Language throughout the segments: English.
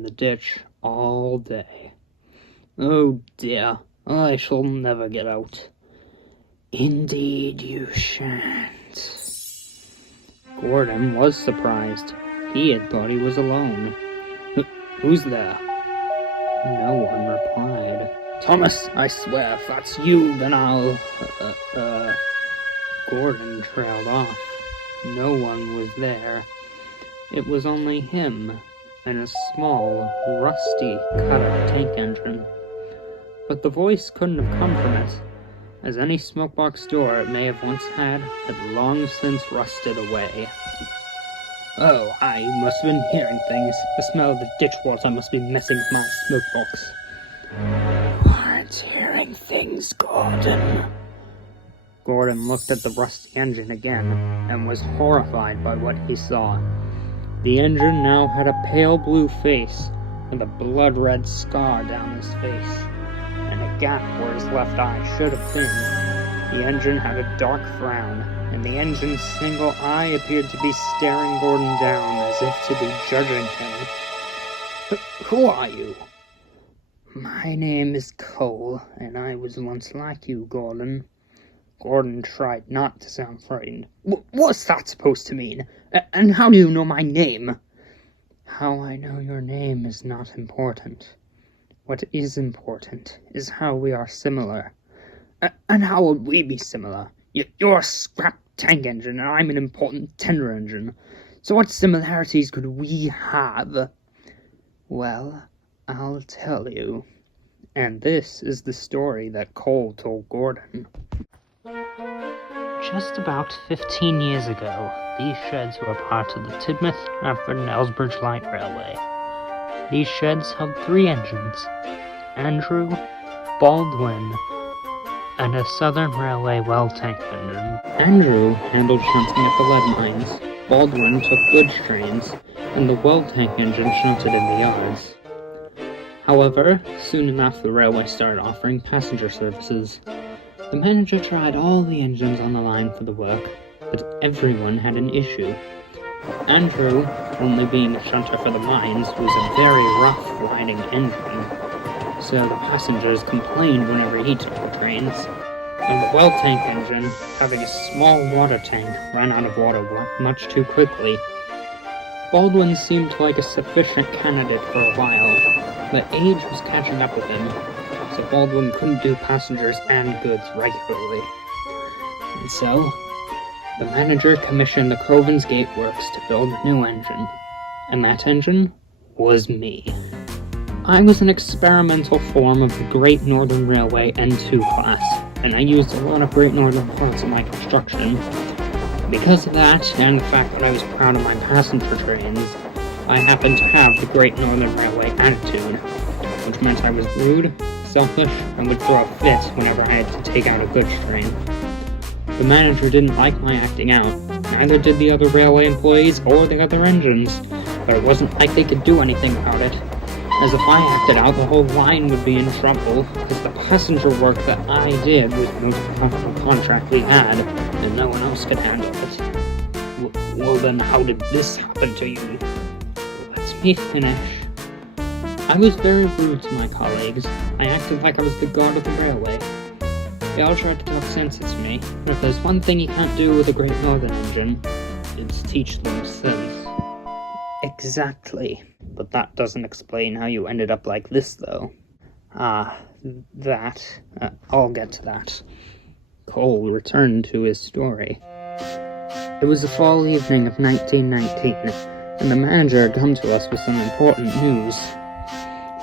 in the ditch all day. Oh dear, I shall never get out. Indeed you shan't. Gordon was surprised. He had thought he was alone. Who's there? No one replied. Thomas, I swear, if that's you, then I'll... Gordon trailed off. No one was there. It was only him and a small, rusty, cut-up tank engine. But the voice couldn't have come from it, as any smokebox door it may have once had long since rusted away. Oh, I must have been hearing things. The smell of the ditch water must be messing with my smokebox. Aren't hearing things, Gordon. Gordon looked at the rusty engine again, and was horrified by what he saw. The engine now had a pale blue face, with a blood-red scar down his face, and a gap where his left eye should have been. The engine had a dark frown, and the engine's single eye appeared to be staring Gordon down as if to be judging him. Who are you? My name is Cole, and I was once like you, Gordon. Gordon tried not to sound frightened. What's that supposed to mean? And how do you know my name? How I know your name is not important. What is important is how we are similar. And how would we be similar? You're a scrap tank engine, and I'm an important tender engine. So what similarities could we have? Well, I'll tell you. And this is the story that Cole told Gordon. Just about 15 years ago, these sheds were part of the Tidmouth, Bradford and Elsbridge Light Railway. These sheds held 3 engines, Andrew, Baldwin, and a Southern Railway well tank engine. Andrew handled shunting at the lead mines, Baldwin took goods trains, and the well tank engine shunted in the yards. However, soon enough the railway started offering passenger services. The manager tried all the engines on the line for the work, but everyone had an issue. Andrew, only being a shunter for the mines, was a very rough riding engine, so the passengers complained whenever he took the trains, and the well tank engine, having a small water tank, ran out of water much too quickly. Baldwin seemed like a sufficient candidate for a while, but age was catching up with him, so Baldwin couldn't do passengers and goods regularly. And so, the manager commissioned the Crovens Gate Works to build a new engine, and that engine was me. I was an experimental form of the Great Northern Railway N2 class, and I used a lot of Great Northern parts in my construction. Because of that, and the fact that I was proud of my passenger trains, I happened to have the Great Northern Railway attitude, which meant I was rude, selfish, and would throw a fit whenever I had to take out a goods train. The manager didn't like my acting out, neither did the other railway employees or the other engines, but it wasn't like they could do anything about it, as if I acted out the whole line would be in trouble, because the passenger work that I did was the most profitable contract we had, and no one else could handle it. Well then, how did this happen to you? Let me finish. I was very rude to my colleagues. I acted like I was the god of the railway. They all tried to talk sense into me, but if there's one thing you can't do with a Great Northern engine, it's teach them sense. Exactly. But that doesn't explain how you ended up like this, though. I'll get to that. Cole returned to his story. It was the fall evening of 1919, and the manager had come to us with some important news.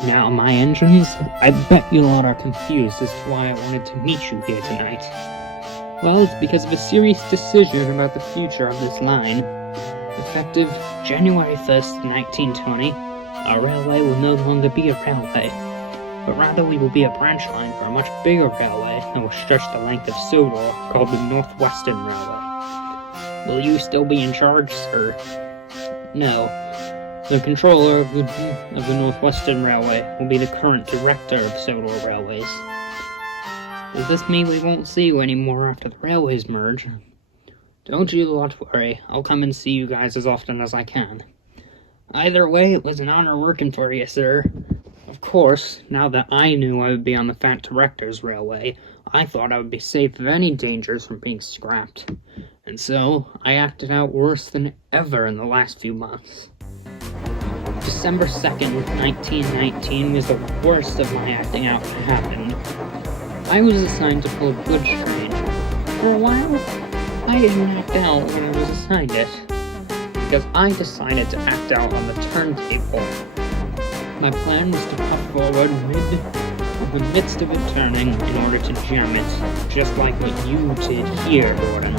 Now, my engines, I bet you lot are confused as to why I wanted to meet you here tonight. Well, it's because of a serious decision about the future of this line. Effective January 1st, 1920, our railway will no longer be a railway, but rather we will be a branch line for a much bigger railway that will stretch the length of Sodor, called the Northwestern Railway. Will you still be in charge, sir? No. The controller of the Northwestern Railway will be the current director of Sodor Railways. Does this mean we won't see you anymore after the railways merge? Don't you lot worry, I'll come and see you guys as often as I can. Either way, it was an honor working for you, sir. Of course, now that I knew I would be on the Fat Directors Railway, I thought I would be safe of any dangers from being scrapped. And so, I acted out worse than ever in the last few months. December 2nd, 1919 was the worst of my acting out that happened. I was assigned to pull a goods train. For a while, I didn't act out when I was assigned it, because I decided to act out on the turntable. My plan was to puff forward in the midst of it turning in order to jam it, just like what you did here, Gordon.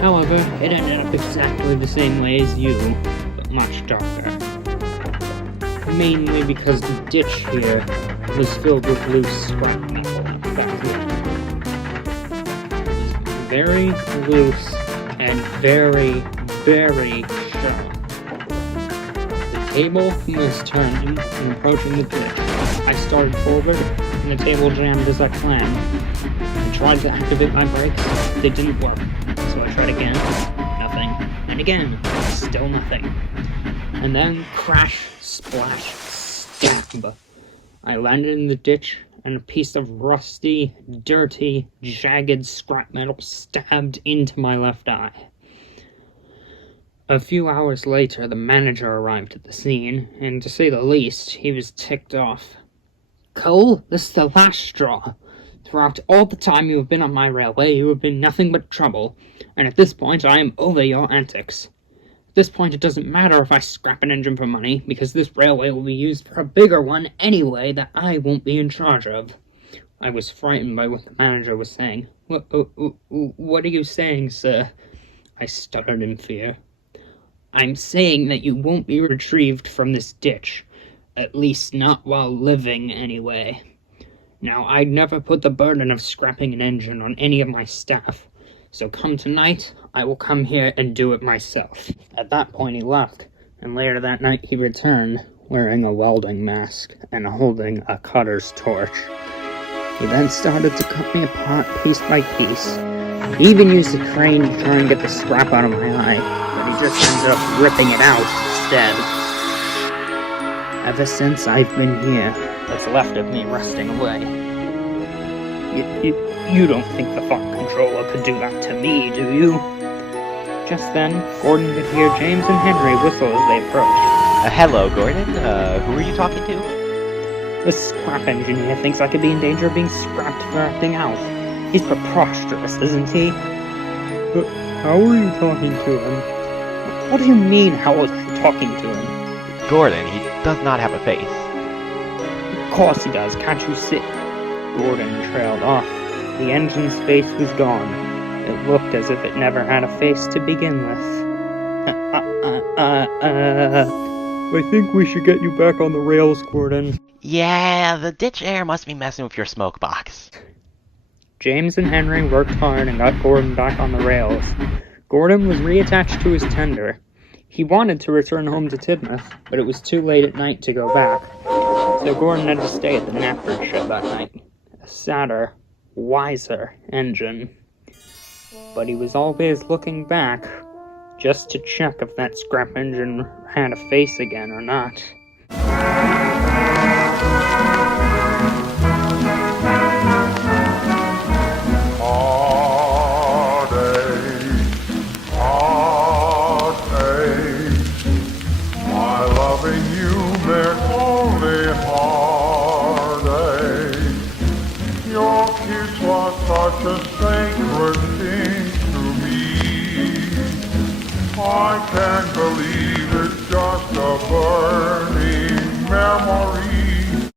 However, it ended up exactly the same way as you, but much darker. Mainly because the ditch here was filled with loose scrap metal back then. It was very loose and very, very sharp. The table was turning and approaching the ditch. I started forward, and the table jammed as I planned. I tried to activate my brakes, they didn't work. So I tried again, nothing, and again, still nothing. And then, crash, splash, stab. I landed in the ditch, and a piece of rusty, dirty, jagged scrap metal stabbed into my left eye. A few hours later, the manager arrived at the scene, and to say the least, he was ticked off. Cole, this is the last straw. Throughout all the time you have been on my railway, you have been nothing but trouble, and at this point I am over your antics. At this point it doesn't matter if I scrap an engine for money, because this railway will be used for a bigger one anyway that I won't be in charge of. I was frightened by what the manager was saying. What are you saying, sir? I stuttered in fear. I'm saying that you won't be retrieved from this ditch. At least not while living, anyway. Now, I'd never put the burden of scrapping an engine on any of my staff, so come tonight, I will come here and do it myself. At that point he left, and later that night he returned, wearing a welding mask and holding a cutter's torch. He then started to cut me apart piece by piece. He even used a crane to try and get the scrap out of my eye, but he just ended up ripping it out instead. Ever since I've been here, what's left of me rusting away. You don't think the funk controller could do that to me, do you? Just then, Gordon could hear James and Henry whistle as they approached. Hello, Gordon. Who are you talking to? The scrap engineer thinks I could be in danger of being scrapped for acting out. He's preposterous, isn't he? But how are you talking to him? What do you mean, how was I talking to him? Gordon, he does not have a face. Of course he does, can't you see? Gordon trailed off. The engine's face was gone. It looked as if it never had a face to begin with. I think we should get you back on the rails, Gordon. Yeah, the ditch air must be messing with your smoke box. James and Henry worked hard and got Gordon back on the rails. Gordon was reattached to his tender. He wanted to return home to Tidmouth, but it was too late at night to go back. So Gordon had to stay at the Knapford shed that night. A sadder, wiser engine. But he was always looking back, just to check if that scrap engine had a face again or not. Such a sacred thing to me. I can't believe it's just a burning memory.